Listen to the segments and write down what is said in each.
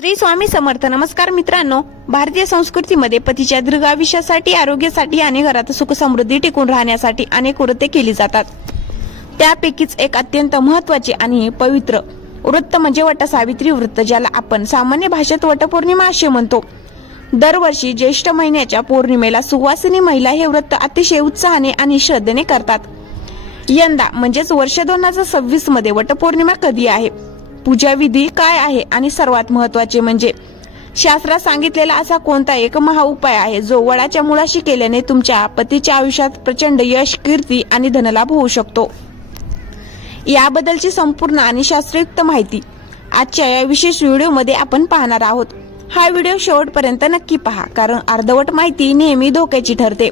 श्री स्वामी समर्थ. नमस्कार मित्रांनो, भारतीय संस्कृतीमध्ये पतीच्या दीर्घ आयुष्यासाठी, आरोग्यासाठी आणि घरात सुख समृद्धी टिकून राहण्यासाठी अनेक व्रते केली जातात. त्यापैकीच एक अत्यंत महत्त्वाचे आणि पवित्र व्रत म्हणजे वटसावित्री व्रत, ज्याला आपण सामान्य भाषेत वटपौर्णिमा असे म्हणतो. दरवर्षी ज्येष्ठ महिन्याच्या पौर्णिमेला सुवासिनी महिला हे व्रत अतिशय उत्साहाने आणि श्रद्धेने करतात. यंदा म्हणजेच वर्ष 2026 मध्ये वटपौर्णिमा कधी आहे, पूजा विधी काय आहे आणि सर्वात महत्त्वाचे म्हणजे शास्त्रात सांगितलेला असा कोणता एक महा उपाय आहे जो वडाच्या मुळाशी केल्याने तुमच्या पतीच्या आयुष्यात प्रचंड यश, कीर्ती आणि धनलाभ होऊ शकतो. याबद्दलची संपूर्ण आणि शास्त्रयुक्त माहिती आजच्या या विशेष व्हिडिओमध्ये आपण पाहणार आहोत. हा व्हिडिओ शेवटपर्यंत नक्की पहा, कारण अर्धवट माहिती नेहमी धोक्याची ठरते.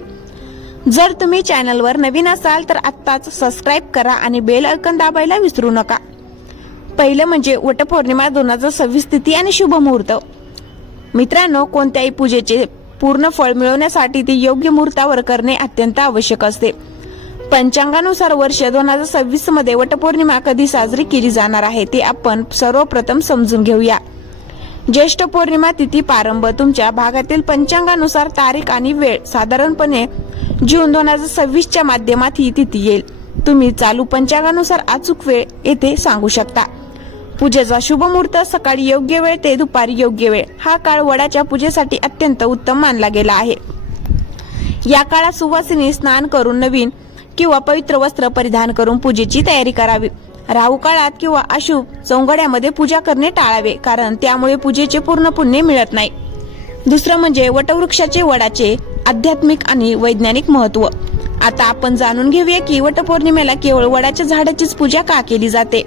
जर तुम्ही चॅनलवर नवीन असाल तर आत्ताच सबस्क्राईब करा आणि बेल आयकॉन दाबायला विसरू नका. पहिलं म्हणजे वटपौर्णिमा 2026 तिथी आणि शुभ मुहूर्त. मित्रांनो, कोणत्याही पूजेचे पूर्ण फळ मिळवण्यासाठी ती योग्य मुहूर्तावर करणे अत्यंत आवश्यक असते. पंचांगानुसार वर्ष 2026 मध्ये वटपौर्णिमा कधी साजरी केली जाणार आहे ते आपण सर्वप्रथम समजून घेऊया. ज्येष्ठ पौर्णिमा तिथी प्रारंभ. तुमच्या भागातील पंचांगानुसार तारीख आणि वेळ साधारणपणे जून 2026 च्या माध्यमात ही तिथी येईल. तुम्ही चालू पंचांगानुसार अचूक वेळ येथे सांगू शकता. पूजेचा शुभ मुहूर्त सकाळी योग्य वेळ ते दुपारी योग्य वेळ. हा काळ वडाच्या पूजेसाठी अत्यंत उत्तम मानला गेला आहे. या काळात सुवासिनी स्नान करून नवीन किंवा पवित्र वस्त्र परिधान करून पूजेची तयारी करावी. राहू काळात किंवा अशुभ चौघड्यामध्ये पूजा करणे टाळावे, कारण त्यामुळे पूजेचे पूर्ण पुण्य मिळत नाही. दुसरं म्हणजे वटवृक्षाचे वडाचे आध्यात्मिक आणि वैज्ञानिक महत्त्व. आता आपण जाणून घेऊया की वटपौर्णिमेला केवळ वडाच्या झाडाचीच पूजा का केली जाते,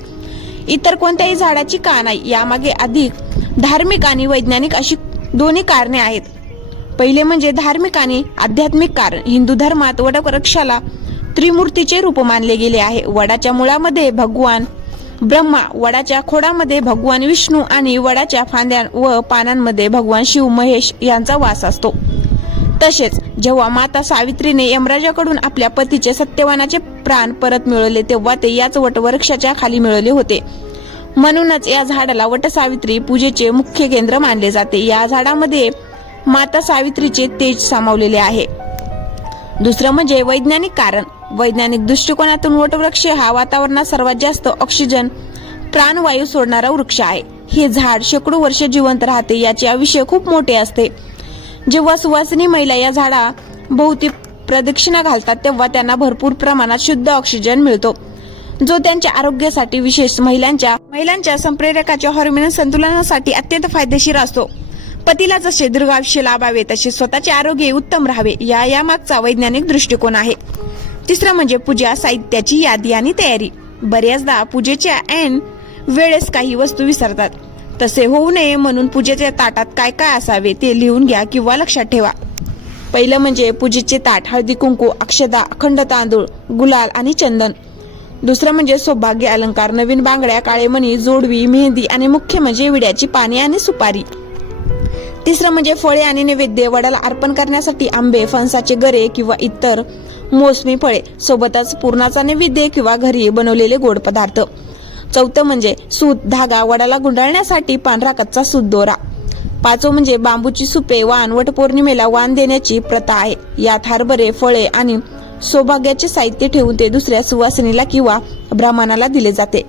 इतर कोणत्याही झाडाची का नाही. यामागे अधिक धार्मिक आणि वैज्ञानिक अशी दोन्ही कारणे आहेत. पहिले म्हणजे धार्मिक आणि आध्यात्मिक कारण. हिंदू धर्मात वटवृक्षाला त्रिमूर्तीचे रूप मानले गेले आहे. वडाच्या मुळामध्ये भगवान ब्रह्मा, वडाच्या खोडामध्ये भगवान विष्णू आणि वडाच्या फांद्या व पानांमध्ये भगवान शिव महेश यांचा वास असतो. तसेच जेव्हा माता सावित्रीने यमराजाकडून आपल्या पतीचे सत्यवानाचे प्राण परत मिळवले तेव्हा ते याच वटवृक्षाच्या खाली मिळवले होते. म्हणूनच या झाडाला वटसावित्री पूजेचे मुख्य केंद्र मानले जाते. या झाडामध्ये माता सावित्रीचे तेज सामावलेले आहे. दुसरं म्हणजे वैज्ञानिक कारण. वैज्ञानिक दृष्टिकोनातून वटवृक्ष हा वातावरणात सर्वात जास्त ऑक्सिजन प्राणवायू सोडणारा वृक्ष आहे. हे झाड शेकडो वर्ष जिवंत राहते. याचे आयुष्य खूप मोठे असते. जेव्हा सुवासिनी महिला या झाडा भोवती प्रदक्षिणा घालतात तेव्हा त्यांना भरपूर प्रमाणात शुद्ध ऑक्सिजन मिळतो, जो त्यांच्या आरोग्यासाठी, विशेष महिलांच्या संप्रेरकाच्या हार्मोन संतुलनासाठी अत्यंत फायदेशीर असतो. पतीला जसे दीर्घ आयुष्य लाभावे तसे स्वतःचे आरोग्य उत्तम राहावे, या मागचा वैज्ञानिक दृष्टिकोन आहे. तिसरं म्हणजे पूजा साहित्याची यादी आणि तयारी. बऱ्याचदा पूजेच्या ऐन वेळेस काही वस्तू विसरतात. तसे होऊ नये म्हणून पूजेच्या ताटात काय काय असावे ते लिहून घ्या किंवा लक्षात ठेवा. पहिलं म्हणजे पूजेचे ताट. हळदी कुंकू, अक्षदा, अखंड तांदूळ, गुलाल आणि चंदन. दुसरं म्हणजे सौभाग्य अलंकार. नवीन बांगड्या, काळे मणी, जोडवी, मेहंदी आणि मुख्य म्हणजे विड्याची पाने आणि सुपारी. तिसरं म्हणजे फळे आणि नैवेद्य. वडाला अर्पण करण्यासाठी आंबे, फणसाचे गरे किंवा इतर मोसमी फळे, सोबतच पुरणाचा नैवेद्य किंवा घरी बनवलेले गोड पदार्थ. चौथं म्हणजे सूत, धागा. वडाला गुंडाळण्यासाठी पांढरा कच्चा सूत दोरा. पाचवं म्हणजे बांबूची सुपे, वाण. वटपौर्णिमेला वाण देण्याची प्रथा आहे. यात हरभरे, फळे आणि सौभाग्याचे साहित्य ठेवून ते दुसऱ्या सुवासिनीला किंवा ब्राह्मणाला दिले जाते.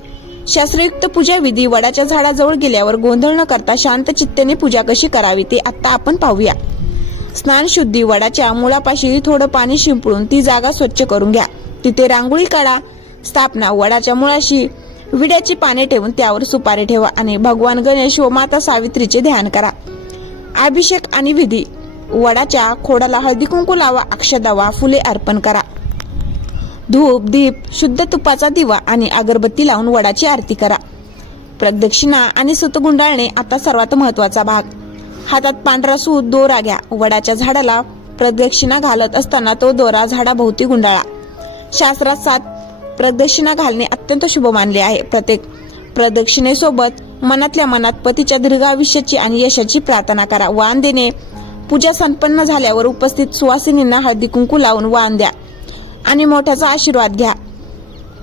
शास्त्रयुक्त पूजा विधी. वडाच्या झाडाजवळ गेल्यावर गोंधळ न करता शांत चित्तेने पूजा कशी करावी ते आता आपण पाहूया. स्नान शुद्धी. वडाच्या मुळापाशी थोडं पाणी शिंपडून ती जागा स्वच्छ करून घ्या. तिथे रांगोळी काढा. स्थापना. वडाच्या मुळाशी विड्याची पाने ठेवून त्यावर सुपारी ठेवा आणि भगवान गणेश व माता सावित्रीचे ध्यान करा. अभिषेक आणि विधी. वडाच्या खोडाला हळदी कुंकू लावा, अक्षदा वा फुले अर्पण करा. धूप, दीप, शुद्ध तुपाचा दिवा आणि अगरबत्ती लावून वडाची आरती करा. प्रदक्षिणा आणि सूत गुंडाळणे. आता सर्वात महत्वाचा भाग. हातात पांढरा सूत दोरा घ्या. वडाच्या झाडाला प्रदक्षिणा घालत असताना तो दोरा झाडाभोवती गुंडाळा. शास्त्रात 7 प्रदक्षिणा घालणे अत्यंत शुभ मानले आहे. प्रत्येक प्रदक्षिणेसोबत मनातल्या मनात पतीच्या दीर्घ आयुष्याची आणि यशाची प्रार्थना करा. वाण देणे. पूजा संपन्न झाल्यावर उपस्थित सुवासिनींना हळदी कुंकू लावून वाण द्या आणि मोठ्याचा आशीर्वाद घ्या.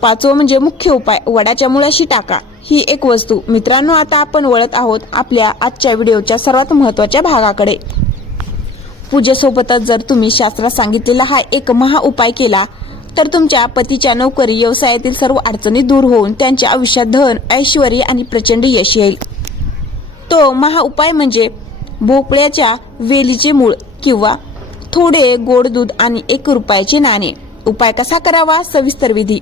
पाचवं म्हणजे मुख्य उपाय, वडाच्या मुळाशी टाका ही एक वस्तू. मित्रांनो, आता आपण वळत आहोत आपल्या आजच्या व्हिडिओच्या सर्वात महत्त्वाच्या भागाकडे. पूजेसोबतच जर तुम्ही शास्त्रात सांगितलेला हा एक महा उपाय केला तर तुमच्या पतीच्या नोकरी व्यवसायातील सर्व अडचणी दूर होऊन त्यांच्या आयुष्यात धन, ऐश्वर्य आणि प्रचंड यश येईल. तो महा उपाय म्हणजे भोपळ्याच्या वेलीचे मूळ किंवा थोडे गोड दूध आणि 1 रुपयाचे नाणे. उपाय कसा करावा? सविस्तर विधी.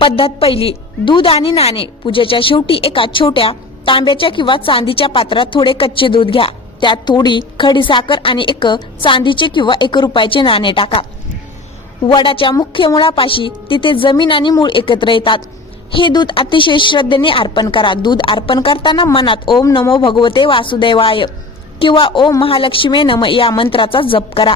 पद्धत पहिली, दूध आणि नाणे. पूजेच्या शेवटी एका छोट्या तांब्याच्या किंवा चांदीच्या पात्रात थोडे कच्चे दूध घ्या. त्यात थोडी खडी साखर आणि 1 चांदीचे किंवा 1 रुपयाचे नाणे टाका. वडाच्या मुख्य मुळापाशी, तिथे जमीन आणि मूळ एकत्र येतात. हे दूध अतिशय श्रद्धेने अर्पण करा. दूध अर्पण करताना मनात ओम नमो भगवते वासुदेवाय किंवा ओम महालक्ष्मी नम या मंत्राचा जप करा.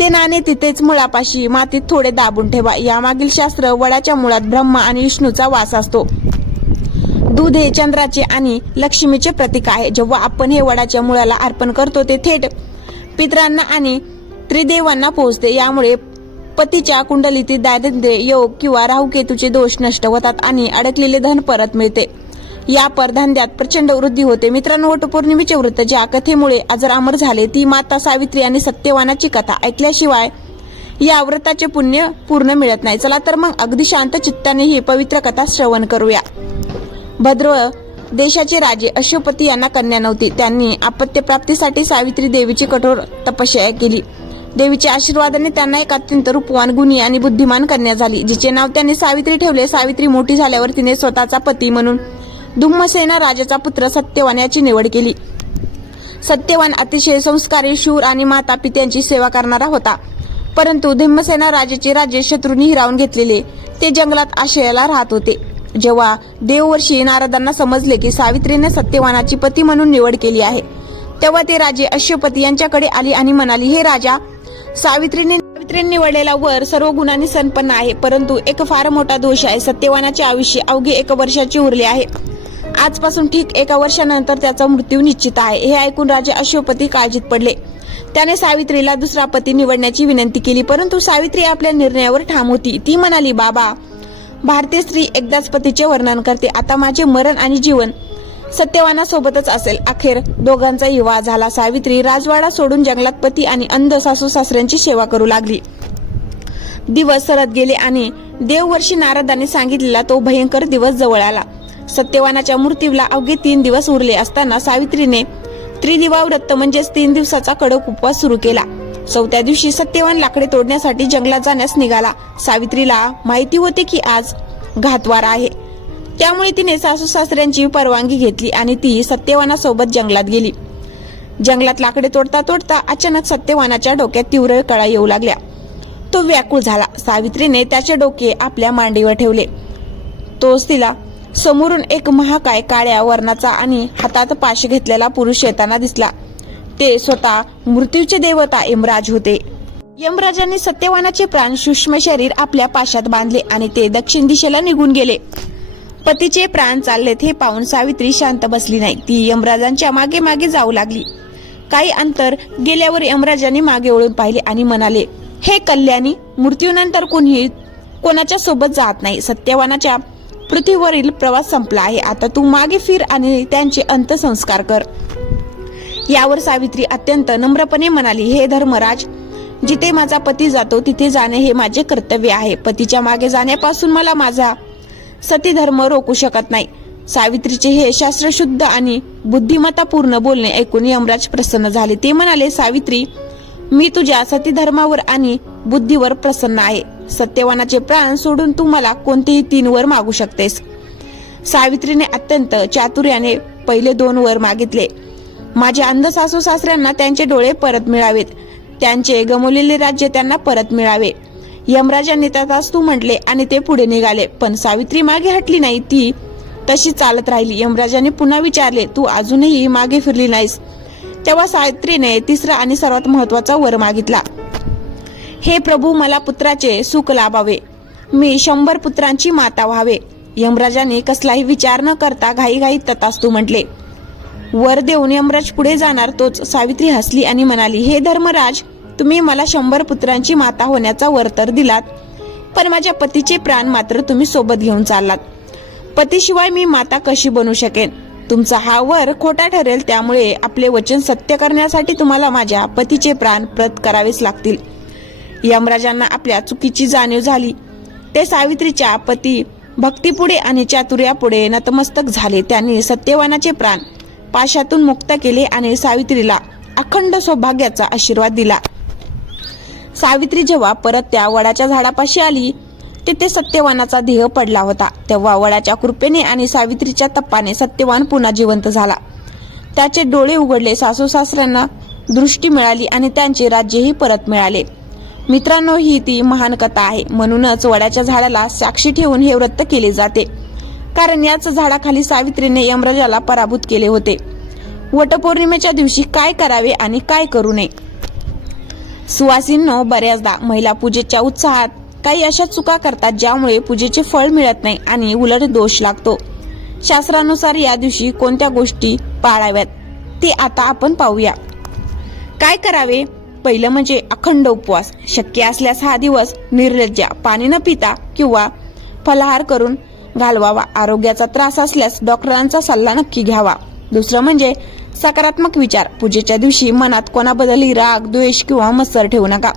ते नाणे तिथेच मुळापाशी मातीत थोडे दाबून ठेवा. यामागील शास्त्र, वडाच्या मुळात ब्रह्मा आणि विष्णूचा वास असतो. दूध हे चंद्राचे आणि लक्ष्मीचे प्रतीक आहे. जेव्हा आपण हे वडाच्या मुळाला अर्पण करतो ते थेट पितरांना आणि त्रिदेवांना पोहोचते. यामुळे पतीच्या कुंडलीतील दारिद्र्य, योग किंवा राहुकेतूचे दोष नष्ट होतात आणि अडकलेले धन परत मिळते. या परधंद्यात प्रचंड वृद्धी होते. मित्रांनो, वटपौर्णिमेचे व्रत ज्या कथेमुळे अजरामर झाले ती माता सावित्री आणि सत्यवानाची कथा ऐकल्याशिवाय या व्रताचे पुण्य पूर्ण मिळत नाही. चला तर मग अगदी शांत चित्ताने ही पवित्र कथा श्रवण करूया. भद्र देशाचे राजे अश्वपती यांना कन्या नव्हती. त्यांनी आपत्य प्राप्तीसाठी सावित्री देवीची कठोर तपश्चर्या केली. देवीच्या आशीर्वादाने त्यांना एक अत्यंत रूपवान, गुणी आणि बुद्धिमान कन्या झाली, जिचे नाव त्यांनी सावित्री ठेवले. सावित्री मोठी झाल्यावर तिने स्वतःचा पती म्हणून धुम्मसेना राजाचा पुत्र सत्यवान याची निवड केली. सत्यवान अतिशय संस्कारी, शूर आणि माता पित्यांची सेवा करणारा होता. परंतु धुम्मसेना राजाचे राज्य शत्रूंनी हिरावून घेतलेले. ते जंगलात आश्रयाला राहत होते. जेव्हा देववर्षी नारदांना समजले की सावित्रीने सत्यवानाची पती म्हणून निवड केली आहे, तेव्हा ते राजे अश्वपती यांच्याकडे आली आणि म्हणाली, हे राजा, सावित्रीने निवडलेला वर सर्व गुणांनी संपन्न आहे, परंतु एक फार मोठा दोष आहे. सत्यवानाचे आयुष्य अवघे 1 वर्षाचे उरले आहे. आजपासून ठीक 1 वर्षानंतर त्याचा मृत्यू निश्चित आहे. हे ऐकून राजे अश्वपती काळजीत पडले. त्याने सावित्रीला दुसरा पती निवडण्याची विनंती केली, परंतु सावित्री आपल्या निर्णयावर ठाम होती. ती म्हणाली, बाबा, भारतीय स्त्री एकदाच पतीचे वर्णन करते. आता माझे मरण आणि जीवन सत्यवानासोबतच असेल. अखेर दोघांचा विवाह झाला. सावित्री राजवाडा सोडून जंगलात पती आणि अंध सासू सासऱ्यांची सेवा करू लागली. दिवस सरत गेले आणि देववर्षी नारदांनी सांगितलेला तो भयंकर दिवस जवळ आला. सत्यवानाच्या मृत्यूला अवघे 3 दिवस उरले असताना सावित्रीने त्रिदिवा व्रत म्हणजेच 3 दिवसाचा कडक उपवास सुरू केला. 4थ्या दिवशी सत्यवान लाकडे तोडण्यासाठी जंगलात जाण्यास निघाला. सावित्रीला माहिती होते की आज घातवार आहे, त्यामुळे तिने सासू सासऱ्यांची परवानगी घेतली आणि ती सत्यवानासोबत जंगलात गेली. जंगलात लाकडे तोडता तोडता अचानक सत्यवानाच्या डोक्यात तीव्र कळा येऊ लागल्या. तो व्याकुळ झाला. सावित्रीने त्याचे डोके आपल्या मांडीवर ठेवले. तोच तिला समोरून एक महाकाय काळ्या वर्णाचा आणि हातात पाश घेतलेला पुरुष येताना दिसला. ते स्वतः मृत्यूचे देवता यमराज होते. यमराजांनी सत्यवानाचे प्राण सूक्ष्म शरीर आपल्या पाशात बांधले आणि ते दक्षिण दिशेला निघून गेले. पतीचे प्राण चाललेत हे पाहून सावित्री शांत बसली नाही. ती यमराजांच्या मागे मागे जाऊ लागली. काही अंतर गेल्यावर यमराजांनी मागे वळून पाहिले आणि म्हणाले, हे कल्याणी, मृत्यूनंतर कोणी कोणाच्या सोबत जात नाही. सत्यवानाच्या पृथ्वीवरील प्रवास संपला आहे. आता तू मागे फिर आणि त्यांचे अंत्यसंस्कार कर. यावर सावित्री अत्यंत नम्रपणे म्हणाली, हे धर्मराज, जिथे माझा पती जातो तिथे जाणे हे माझे कर्तव्य आहे. पतीच्या मागे जाण्यापासून मला माझा सती धर्म रोखू शकत नाही. सावित्रीचे हे शास्त्रशुद्ध आणि बुद्धिमत्तापूर्ण बोलणे ऐकून यमराज प्रसन्न झाले. ते म्हणाले, सावित्री, मी तुझ्या सती धर्मावर आणि बुद्धीवर प्रसन्न आहे. सत्यवानाचे प्राण सोडून तू मला कोणतेही 3 वर मागू शकतेस. सावित्रीने अत्यंत चातुर्याने पहिले 2 वर मागितले. माझ्या अंध सासू सासऱ्यांना त्यांचे डोळे परत मिळावेत. त्यांचे गमावलेले राज्य त्यांना परत मिळावे. यमराजांनी तथास्तु म्हटले आणि ते पुढे निघाले. पण सावित्री मागे हटली नाही. ती तशी चालत राहिली. यमराजांनी पुन्हा विचारले, तू अजूनही मागे फिरली नाहीस. तेव्हा सावित्रीने 3रा आणि सर्वात महत्वाचा वर मागितला. हे प्रभू, मला पुत्राचे सुख लाभावे. मी 100 पुत्रांची माता व्हावे. यमराजांनी कसलाही विचार न करता घाईघाईत तथास्तु म्हटले. वर देऊन यमराज पुढे जाणार तोच सावित्री हसली आणि म्हणाली, हे धर्मराज, तुम्ही मला 100 पुत्रांची माता होण्याचा वर तर दिलात, पण माझ्या पतीचे प्राण मात्र तुम्ही सोबत घेऊन चाललात. पतीशिवाय मी माता कशी बनू शकेन? तुमचा हा वर खोटा ठरेल, त्यामुळे आपले वचन सत्य करण्यासाठी तुम्हाला माझ्या पतीचे प्राण प्रत करावेच लागतील. यमराजांना आपल्या चुकीची जाणीव झाली. ते सावित्रीच्या पती भक्तीपुढे आणि चातुर्यापुढे नतमस्तक झाले. त्यांनी सत्यवानाचे प्राण पाशातून मुक्त केले आणि सावित्रीला अखंड सौभाग्याचा आशीर्वाद दिला. सावित्री जेव्हा परत त्या वडाच्या झाडापाशी आली, तिथे सत्यवानाचा देह पडला होता. तेव्हा वडाच्या कृपेने आणि सावित्रीच्या तपाने सत्यवान पुन्हा जिवंत झाला. त्याचे डोळे उघडले, सासू सासऱ्यांना दृष्टी मिळाली आणि त्यांचे राज्यही परत मिळाले. मित्रांनो, ही ती महान कथा आहे. म्हणूनच वडाच्या झाडाला साक्षी ठेवून हे व्रत केले जाते, कारण याच झाडाखाली सावित्रीने यमराजाला पराभूत केले होते. वटपौर्णिमेच्या दिवशी काय करावे आणि काय करू नये? सुवासिनींनो, बऱ्याचदा महिला पूजेच्या उत्साहात काही अशा चुका करतात ज्यामुळे पूजेचे फळ मिळत नाही आणि उलट दोष लागतो. शास्त्रानुसार या दिवशी कोणत्या गोष्टी पाळाव्यात ते आता आपण पाहूया. काय करावे? पहिलं म्हणजे अखंड उपवास. शक्य असल्यास हा दिवस निर्लज्जा, पाणी न पिता किंवा फलाहार करून घालवावा. आरोग्याचा त्रास असल्यास डॉक्टरांचा सल्ला नक्की घ्यावा. दुसरं म्हणजे सकारात्मक विचार. पूजेच्या दिवशी मनात कोणाबद्दलही राग, द्वेष किंवा मत्सर ठेवू नका.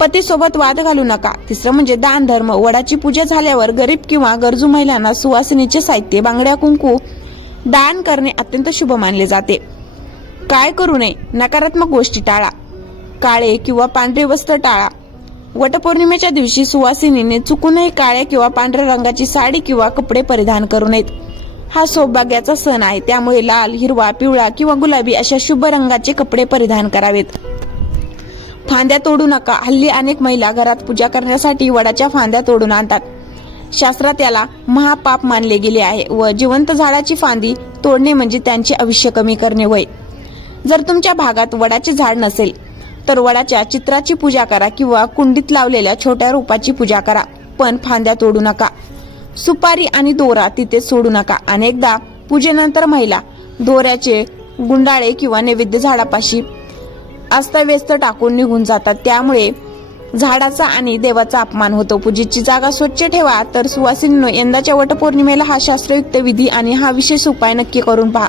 पतीसोबत वाद घालू नका. तिसरं म्हणजे दान धर्म. वडाची पूजा झाल्यावर गरीब किंवा गरजू महिलांना सुवासिनीचे साहित्य, बांगड्या, कुंकू दान करणे अत्यंत शुभ मानले जाते. काय करू नये? नकारात्मक गोष्टी टाळा. काळे किंवा पांढरे वस्त्र टाळा. वटपौर्णिमेच्या दिवशी सुवासिनीने चुकूनही काळ्या किंवा पांढऱ्या रंगाची साडी किंवा कपडे परिधान करू नयेत. हा सौभाग्याचा सण आहे, त्यामुळे लाल, हिरवा, पिवळा किंवा गुलाबी अशा शुभ रंगाचे कपडे परिधान करावेत. फांद्या तोडू नका. हल्ली अनेक महिला घरात पूजा करण्यासाठी वडाच्या फांद्या तोडून आणतात. शास्त्रात याला महापाप मानले गेले आहे व जिवंत झाडाची फांदी तोडणे म्हणजे त्यांचे आयुष्य कमी करणे होय. जर तुमच्या भागात वडाचे झाड नसेल तर वडाच्या चित्राची पूजा करा किंवा कुंडीत लावलेल्या छोट्या रोपाची पूजा करा, पण फांद्या तोडू नका. सुपारी आणि दोरा तिथे सोडू नका. अनेकदा पूजेनंतर महिला दोऱ्याचे गुंडाळे किंवा नैवेद्य झाडापाशी अस्ताव्यस्त टाकून निघून जातात, त्यामुळे झाडाचा आणि देवाचा अपमान होतो. पूजेची जागा स्वच्छ ठेवा. तर सुवासिनींनो, यंदाच्या वटपौर्णिमेला हा शास्त्रयुक्त विधी आणि हा विशेष उपाय नक्की करून पहा.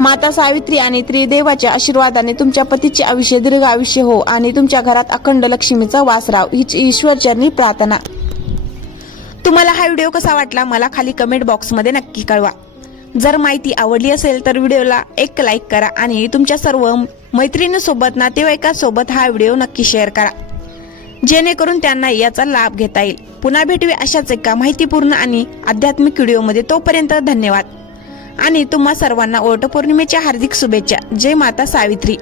माता सावित्री आणि त्रिदेवाच्या आशीर्वादाने तुमच्या पतीचे आयुष्य दीर्घ आयुष्य हो आणि तुमच्या घरात अखंड लक्ष्मीचा वास राहो, हीच ईश्वरचरणी प्रार्थना. तुम्हाला हा व्हिडिओ कसा वाटला मला खाली कमेंट बॉक्स मध्ये नक्की कळवा. जर माहिती आवडली असेल तर व्हिडिओला एक लाईक करा आणि तुमच्या सर्व मैत्रिणींसोबत, नातेवाईकांसोबत हा व्हिडिओ नक्की शेअर करा, जेणेकरून त्यांना याचा लाभ घेता येईल. पुन्हा भेटूया अशाच एका माहितीपूर्ण आणि आध्यात्मिक व्हिडिओमध्ये. तोपर्यंत धन्यवाद आणि तुम्हा सर्वांना वटपौर्णिमेच्या हार्दिक शुभेच्छा. जय माता सावित्री.